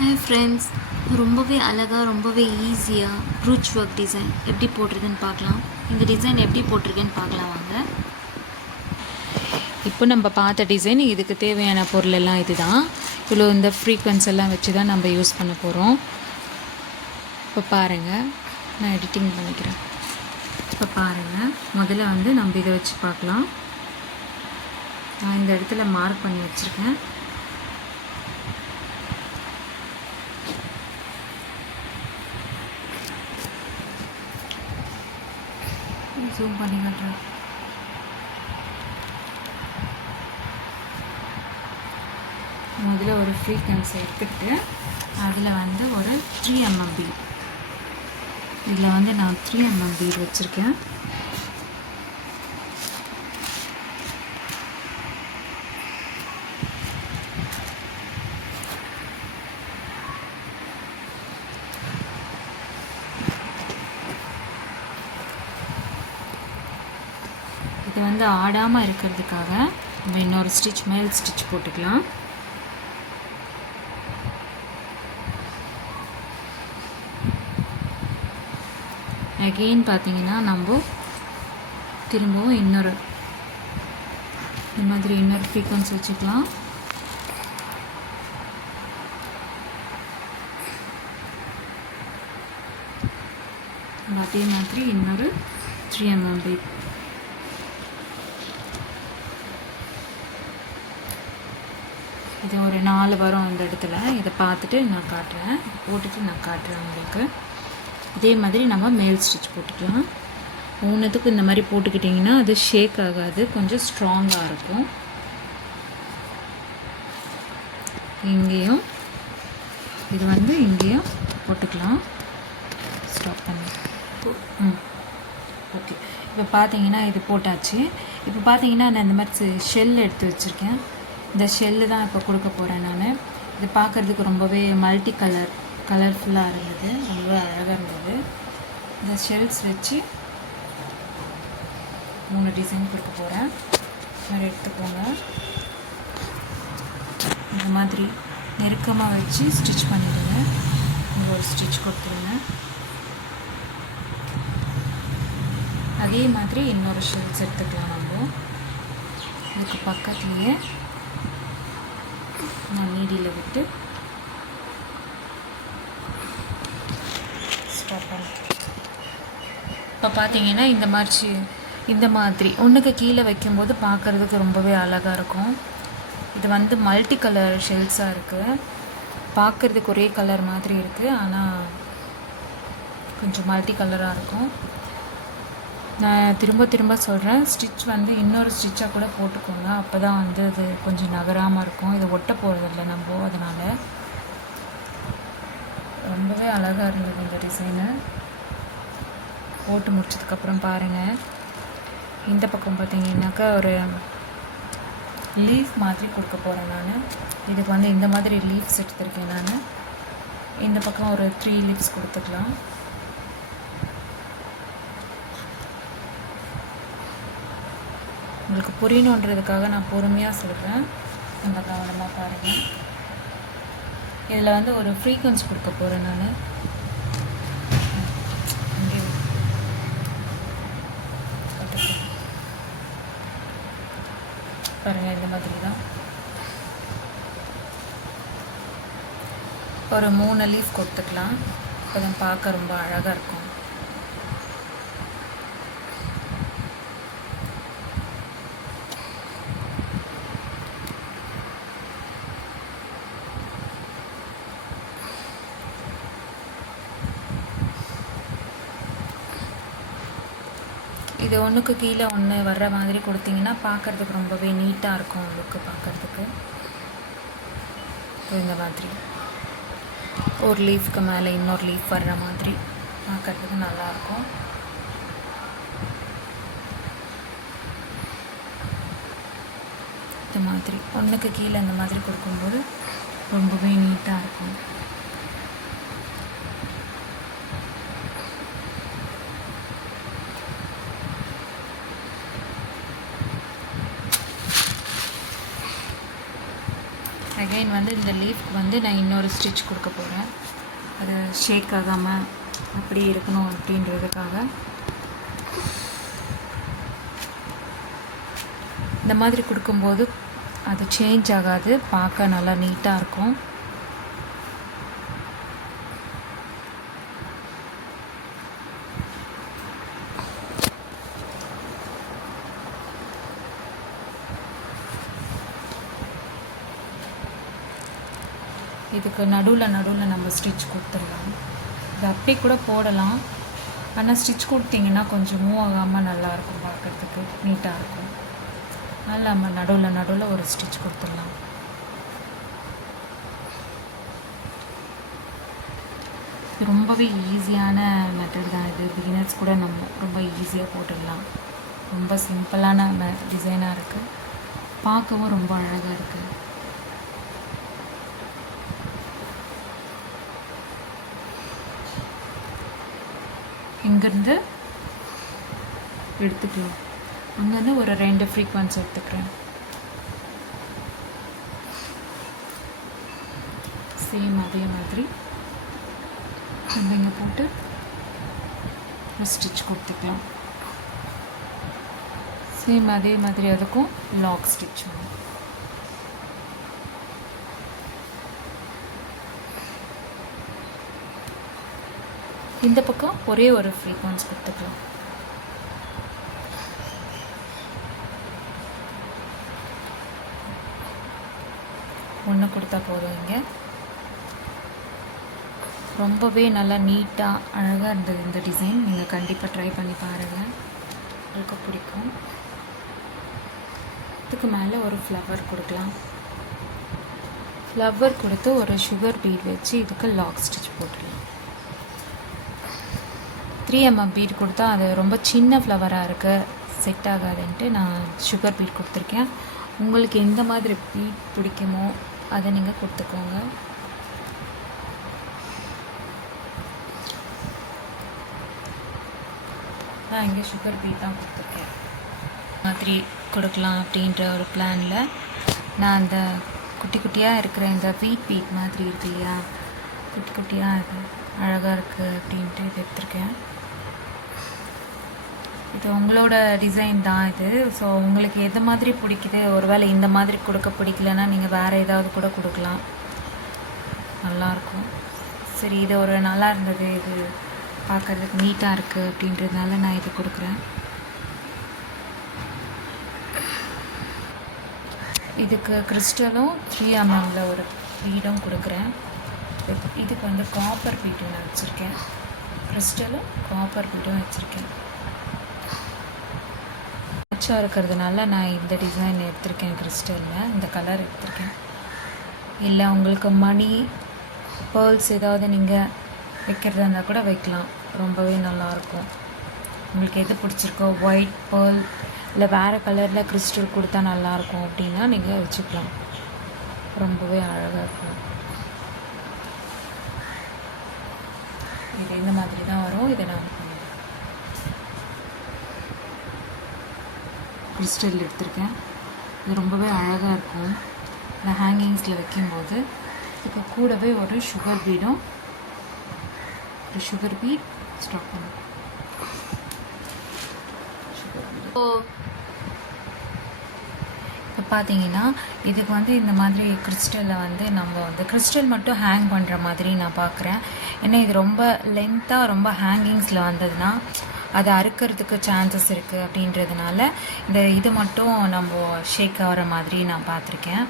Hi friends, ரொம்பவே அழகாக ரொம்பவே ஈஸியாக ப்ரூச் ஒர்க் டிசைன் எப்படி போட்டிருக்குன்னு பார்க்கலாம். இந்த டிசைன் எப்படி போட்டிருக்குன்னு பார்க்கலாம் வாங்க. இப்போ நம்ம பார்த்த டிசைன், இதுக்கு தேவையான பொருள் எல்லாம் இது தான். இவ்வளோ இந்த ஃப்ரீக்வன்ஸ் எல்லாம் வச்சு தான் நம்ம யூஸ் பண்ண போகிறோம். இப்போ பாருங்கள், நான் எடிட்டிங் பண்ணிக்கிறேன். இப்போ பாருங்கள், முதல்ல நம்ம இதை வச்சு பார்க்கலாம். நான் இந்த இடத்துல மார்க் பண்ணி வச்சுருக்கேன். ஜூம் பண்ணி காட்டுறேன். முதல்ல ஒரு ஃப்ரீக்வன்சி எடுத்துக்கிட்டு அதில் ஒரு 3 mm பீட், இதில் நான் 3 mm பீட் வச்சுருக்கேன். இது ஆடாமல் இருக்கிறதுக்காக நம்ம இன்னொரு ஸ்டிச், மேல் ஸ்டிச் போட்டுக்கலாம். அகெயின் பார்த்தீங்கன்னா நம்ம திரும்பவும் இந்த மாதிரி இன்னொரு ஃப்ரீக்வன்சி வச்சுக்கலாம். அதே மாதிரி இன்னொரு 3 mm பீட். இது ஒரு 4 வரும் அந்த இடத்துல. இதை பார்த்துட்டு நான் காட்டுறேன், போட்டுட்டு நான் காட்டுறேன் உங்களுக்கு. இதே மாதிரி நம்ம மேல் ஸ்டிச் போட்டுக்கலாம். ஒன்றுத்துக்கும் இந்த மாதிரி போட்டுக்கிட்டிங்கன்னா அது ஷேக் ஆகாது, கொஞ்சம் ஸ்ட்ராங்காக இருக்கும். இங்கேயும் இது இங்கேயும் போட்டுக்கலாம். ஸ்டாப் பண்ணி ஓகே. இப்போ பார்த்தீங்கன்னா இது போட்டாச்சு. இப்போ பார்த்தீங்கன்னா நான் இந்த மாதிரி ஷெல் எடுத்து வச்சுருக்கேன். இந்த ஷெல்லு தான் இப்போ கொடுக்க போகிறேன் நான். இது பார்க்குறதுக்கு ரொம்பவே மல்டி கலர்ஃபுல்லாக இருந்தது, ரொம்ப அழகாக இருந்தது. இந்த ஷெல்ஸ் வச்சு 3 டிசைன் கொடுக்க போகிறேன். மாதிரி எடுத்துக்கோங்க. இந்த மாதிரி நெருக்கமாக வச்சு ஸ்டிச் பண்ணிடுங்க. இங்கே ஒரு ஸ்டிச் கொடுத்துருங்க. அதே மாதிரி இன்னொரு ஷெல்ஸ் எடுத்துக்கலாம். நம்ம இதுக்கு பக்கத்துலேயே நான் நீடியில் விட்டு ஸ்டாப் பண்ணேன். இப்போ பார்த்தீங்கன்னா இந்த மாதிரி ஒன்றுக்கு கீழே வைக்கும்போது பார்க்குறதுக்கு ரொம்பவே அழகாக இருக்கும். இது மல்டி கலர் ஷெல்ஸாக இருக்குது. பார்க்குறதுக்கு ஒரே கலர் மாதிரி இருக்குது, ஆனால் கொஞ்சம் மல்டி கலராக இருக்கும். நான் திரும்ப சொல்கிறேன், ஸ்டிச் இன்னொரு ஸ்டிச்சாக கூட போட்டுக்கோங்க. அப்போ தான் அது கொஞ்சம் நகராமல் இருக்கும். இது ஒட்ட போகிறதில்ல நம்ம, அதனால் ரொம்பவே அழகாக இருந்தது இந்த டிசைனு. போட்டு முடிச்சதுக்கப்புறம் பாருங்கள், இந்த பக்கம் பார்த்தீங்கன்னாக்கா ஒரு லீஃப் மாதிரி கொடுக்க போகிறேன் நான். இதுக்கு இந்த மாதிரி லீஃப்ஸ் எடுத்துருக்கேன் நான். இந்த பக்கம் ஒரு 3 லீஃப்ஸ் கொடுத்துக்கலாம். உங்களுக்கு புரியணுன்றதுக்காக நான் பொறுமையாக சொல்கிறேன், அந்த கவனமாக பாருங்கள். இதில் ஒரு ஃப்ரீக்வன்சி கொடுக்க போகிறேன் நான். பாருங்கள், இந்த மாதிரி தான் ஒரு 3 லீஃப் கொடுத்துக்கலாம். இப்போ தான் பார்க்க ரொம்ப அழகாக இருக்கும். இது ஒன்றுக்கு கீழே ஒன்று வர்ற மாதிரி கொடுத்தீங்கன்னா பார்க்குறதுக்கு ரொம்பவே நீட்டாக இருக்கும். லுக்கு பார்க்குறதுக்கு இந்த மாதிரி ஒரு லீஃப்க்கு மேலே இன்னொரு லீஃப் வர்ற மாதிரி பார்க்குறதுக்கு நல்லாயிருக்கும். இந்த மாதிரி ஒன்றுக்கு கீழே இந்த மாதிரி கொடுக்கும்போது ரொம்பவே நீட்டாக இருக்கும். அகைன் டிசைன் வந்து இந்த லீஃப்க்கு வந்து நான் இன்னொரு ஸ்டிச் கொடுக்க போகிறேன். அது ஷேக் ஆகாமல் அப்படி இருக்கணும் அப்படின்றதுக்காக. இந்த மாதிரி கொடுக்கும்போது அது சேஞ்ச் ஆகாது, பார்க்க நல்லா நீட்டாக இருக்கும். இதுக்கு நடுவில் நம்ம ஸ்டிச் கொடுத்துடலாம். இது அப்படி கூட போடலாம், ஆனால் ஸ்டிச் கொடுத்தீங்கன்னா கொஞ்சம் மூவ் ஆகாமல் நல்லாயிருக்கும், பார்க்குறதுக்கு நீட்டாக இருக்கும். அதனால் நம்ம நடுவில் ஒரு ஸ்டிச் கொடுத்துடலாம். இது ரொம்பவே ஈஸியான மெத்தட் தான். இது பிகினர்ஸ் கூட நம்ம ரொம்ப ஈஸியாக போட்டுடலாம். ரொம்ப சிம்பிளான டிசைனாக இருக்குது, பார்க்கவும் ரொம்ப அழகாக இருக்குது. இங்கேருந்து எடுத்துக்கலாம். அங்கேருந்து ஒரு 2 ஃப்ரீக்வன்ஸ் எடுத்துக்கிறேன். சேம் அதே மாதிரி நம்ம இங்கே போட்டு ஸ்டிச் கொடுத்துக்கலாம். சேம் அதே மாதிரி அதுக்கும் லாக் ஸ்டிச் வரும். இந்த பக்கம் ஒரே ஒரு ஃப்ரீக்வன்ஸ் கொடுத்துக்கலாம். ஒன்று கொடுத்தா போதும். இங்கே ரொம்பவே நல்லா நீட்டாக அழகாக இருந்தது இந்த டிசைன். நீங்கள் கண்டிப்பாக ட்ரை பண்ணி பாருங்கள், உங்களுக்கு பிடிக்கும். இதுக்கு மேலே ஒரு ஃப்ளவர் கொடுக்கலாம். ஃப்ளவர் கொடுத்து ஒரு சுகர் பீட் வச்சு இதுக்கு லாக் ஸ்டிச் போட்டுடலாம். 3 mm பீட் கொடுத்தா அது ரொம்ப சின்ன ஃப்ளவராக இருக்குது, செட் ஆகாதுன்ட்டு நான் சுகர் பீட் கொடுத்துருக்கேன். உங்களுக்கு எந்த மாதிரி பீட் பிடிக்குமோ அதை நீங்கள் கொடுத்துக்கோங்க. நான் இங்கே சுகர் பீட் தான் கொடுத்துருக்கேன். மாதிரி கொடுக்கலாம் அப்படின்ற ஒரு பிளானில் நான் அந்த குட்டி குட்டியாக இருக்கிற இந்த வீட் பீட் மாதிரி இருக்கு இல்லையா, குட்டி குட்டியாக இது அழகாக இருக்குது அப்படின்ட்டு இது எடுத்திருக்கேன். இது உங்களோட டிசைன் தான் இது. ஸோ உங்களுக்கு எது மாதிரி பிடிக்குது, ஒருவேளை இந்த மாதிரி கொடுக்க பிடிக்கலன்னா நீங்கள் வேறு ஏதாவது கூட கொடுக்கலாம், நல்லாயிருக்கும். சரி, இது ஒரு நல்லா இருந்தது, இது பார்க்குறதுக்கு நீட்டாக இருக்குது அப்படின்றதுனால நான் இது கொடுக்குறேன். இதுக்கு கிறிஸ்டலும் 3 mm ஒரு பீடும் கொடுக்குறேன். இதுக்கு வந்து காப்பர் பீட்டும் நான் வச்சுருக்கேன், கிறிஸ்டலும் காப்பர் பீட்டும் வச்சுருக்கேன். மேட்சாக இருக்கிறதுனால நான் இந்த டிசைன் எடுத்திருக்கேன், கிறிஸ்டலில் இந்த கலர் எடுத்திருக்கேன். இல்லை உங்களுக்கு மணி பேர்ல்ஸ் ஏதாவது நீங்கள் வைக்கிறதா இருந்தால் கூட வைக்கலாம், ரொம்பவே நல்லாயிருக்கும். உங்களுக்கு எது பிடிச்சிருக்கோ, ஒயிட் பேர்ல் இல்லை வேறு கலரில் கிறிஸ்டல் கொடுத்தா நல்லாயிருக்கும் அப்படின்னா நீங்கள் வச்சுக்கலாம், ரொம்பவே அழகாக இருக்கும். இது இந்த மாதிரி தான் வரும். இதை நான் கிறிஸ்டல் எடுத்திருக்கேன். இது ரொம்பவே அழகாக இருக்கும். இந்த ஹேங்கிங்ஸில் வைக்கும்போது இதுக்கு கூடவே ஒரு சுகர் பீடும், ஒரு சுகர் பீட் ஸ்டாப் பண்ணும். இப்போ பார்த்தீங்கன்னா இதுக்கு வந்து இந்த மாதிரி கிறிஸ்டலில் வந்து நம்ம வந்து கிறிஸ்டல் மட்டும் ஹேங் பண்ணுற மாதிரி நான் பார்க்குறேன். ஏன்னா இது ரொம்ப லென்த்தாக ரொம்ப ஹேங்கிங்ஸில் வந்ததுன்னா அதை அறுக்கிறதுக்கு சான்சஸ் இருக்குது அப்படின்றதுனால இது மட்டும் நம்ம ஷேக் ஆகிற மாதிரி நான் பார்த்துருக்கேன்.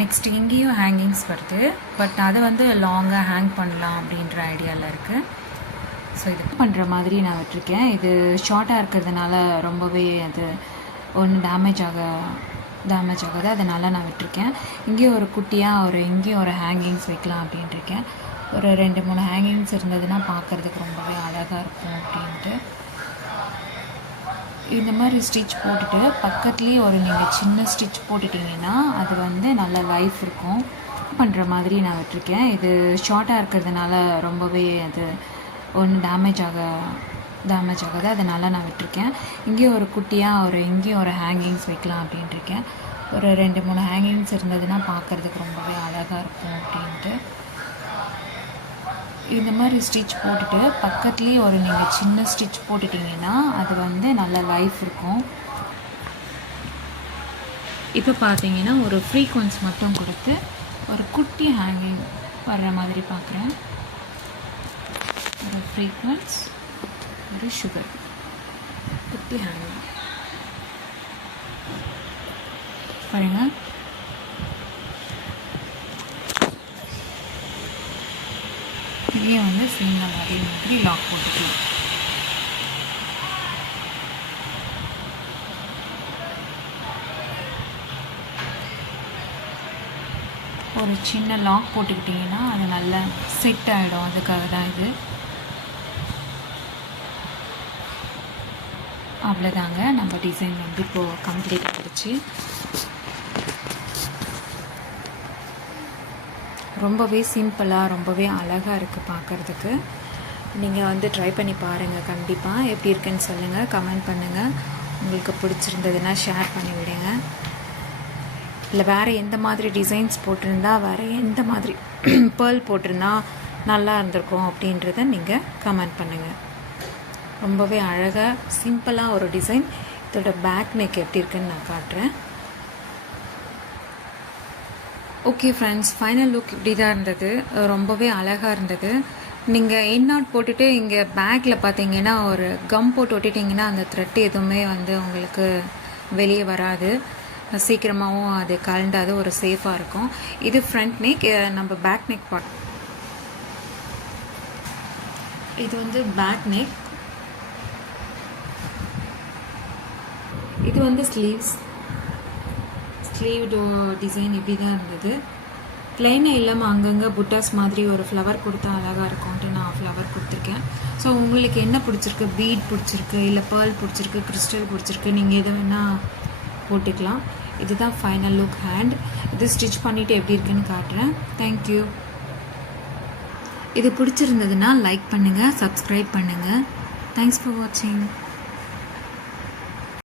நெக்ஸ்ட் இங்கேயும் ஹேங்கிங்ஸ் வருது, பட் அதை வந்து லாங்காக ஹேங் பண்ணலாம் அப்படின்ற ஐடியாவில் இருக்குது. ஸோ இது பண்ணுற மாதிரி நான் விட்டுருக்கேன். இது ஷார்ட்டாக இருக்கிறதுனால ரொம்பவே அது ஒன்றும் டேமேஜ் ஆகாது, அதனால் நான் விட்டுருக்கேன். இங்கேயும் ஒரு குட்டியாக இங்கேயும் ஒரு ஹேங்கிங்ஸ் வைக்கலாம் அப்படின்ட்டு இருக்கேன். ஒரு 2-3 ஹேங்கிங்ஸ் இருந்ததுன்னா பார்க்குறதுக்கு ரொம்பவே அழகாக இருக்கும் அப்படின்ட்டு. இந்த மாதிரி ஸ்டிச் போட்டுட்டு பக்கத்துலேயே நீங்கள் சின்ன ஸ்டிச் போட்டுட்டிங்கன்னா அது வந்து நல்ல லைஃப் இருக்கும் பண்ணுற மாதிரி நான் விட்டுருக்கேன். இது ஷார்ட்டாக இருக்கிறதுனால ரொம்பவே அது ஒன்றும் டேமேஜ் ஆகாது, அதனால் நான் விட்டுருக்கேன். இங்கேயும் ஒரு குட்டியாக இங்கேயும் ஒரு ஹேங்கிங்ஸ் வைக்கலாம் அப்படின்ட்டு இருக்கேன். ஒரு 2-3 ஹேங்கிங்ஸ் இருந்ததுன்னா பார்க்குறதுக்கு ரொம்பவே அழகாக இருக்கும் அப்படின்ட்டு. இந்த மாதிரி ஸ்டிச் போட்டுட்டு பக்கத்துலேயே ஒரு நீங்கள் சின்ன ஸ்டிச் போட்டுட்டிங்கன்னா அது வந்து நல்ல லைஃப் இருக்கும். இப்போ பார்த்தீங்கன்னா ஒரு ஃப்ரீக்வன்ஸ் மட்டும் கொடுத்து ஒரு குட்டி ஹேங்கிங் வர்ற மாதிரி பார்க்குறேன். ஒரு ஃப்ரீக்வன்ஸ், ஒரு சுகர், குட்டி ஹேங்கிங் பாருங்க. இதே வந்து சிங்கிள் அதே மாதிரி லாக் போட்டுக்கலாம். ஒரு சின்ன லாக் போட்டுக்கிட்டிங்கன்னா அது நல்லா செட் ஆகிடும். அதுக்காக தான் இது. அவ்வளோதாங்க, நம்ம டிசைன் வந்து இப்போது கம்ப்ளீட் ஆகிடுச்சு. ரொம்பவே சிம்பிளாக ரொம்பவே அழகாக இருக்குது பார்க்குறதுக்கு. நீங்கள் வந்து ட்ரை பண்ணி பாருங்கள். கண்டிப்பாக எப்படி இருக்குன்னு சொல்லுங்கள், கமெண்ட் பண்ணுங்கள். உங்களுக்கு பிடிச்சிருந்ததுன்னா ஷேர் பண்ணி விடுங்க. இல்லை வேறு எந்த மாதிரி டிசைன்ஸ் போட்டிருந்தா, வேறு எந்த மாதிரி பேர்ல் போட்டிருந்தா நல்லா இருந்திருக்கும் அப்படின்றத நீங்கள் கமெண்ட் பண்ணுங்கள். ரொம்பவே அழகாக சிம்பிளாக ஒரு டிசைன். இதோட பேக் நெக் எப்படி இருக்குன்னு நான் காட்டுறேன். ஓகே ஃப்ரெண்ட்ஸ், ஃபைனல் லுக் இப்படி தான் இருந்தது. ரொம்பவே அழகாக இருந்தது. நீங்கள் எண்ணாட் போட்டுட்டு இங்கே பேக்கில் பார்த்தீங்கன்னா ஒரு கம் போட்டு ஒட்டிட்டிங்கன்னா அந்த த்ரெட் எதுவுமே வந்து உங்களுக்கு வெளியே வராது. சீக்கிரமாகவும் அது கலண்டாது, ஒரு சேஃபாக இருக்கும். இது ஃப்ரண்ட் நெக். நம்ம பேக் நெக் இது வந்து பேக் நெக். இது வந்து ஸ்லீவ் டிசைன் இப்படி தான் இருந்தது. ப்ளைனாக இல்லாமல் அங்கங்கே புட்டாஸ் மாதிரி ஒரு ஃப்ளவர் கொடுத்தா அழகாக இருக்கும்ன்ட்டு நான் ஃப்ளவர் கொடுத்துருக்கேன். ஸோ உங்களுக்கு என்ன பிடிச்சிருக்கு, பீட் பிடிச்சிருக்கு, இல்லை பேர்ல் பிடிச்சிருக்கு, கிறிஸ்டல் பிடிச்சிருக்கு, நீங்கள் எதை வேணால் போட்டுக்கலாம். இதுதான் ஃபைனல் லுக் ஹேண்ட். இது ஸ்டிச் பண்ணிவிட்டு எப்படி இருக்குன்னு காட்டுறேன். தேங்க்யூ. இது பிடிச்சிருந்ததுன்னா லைக் பண்ணுங்கள், சப்ஸ்கிரைப் பண்ணுங்கள். தேங்க்ஸ் ஃபார் வாட்சிங்.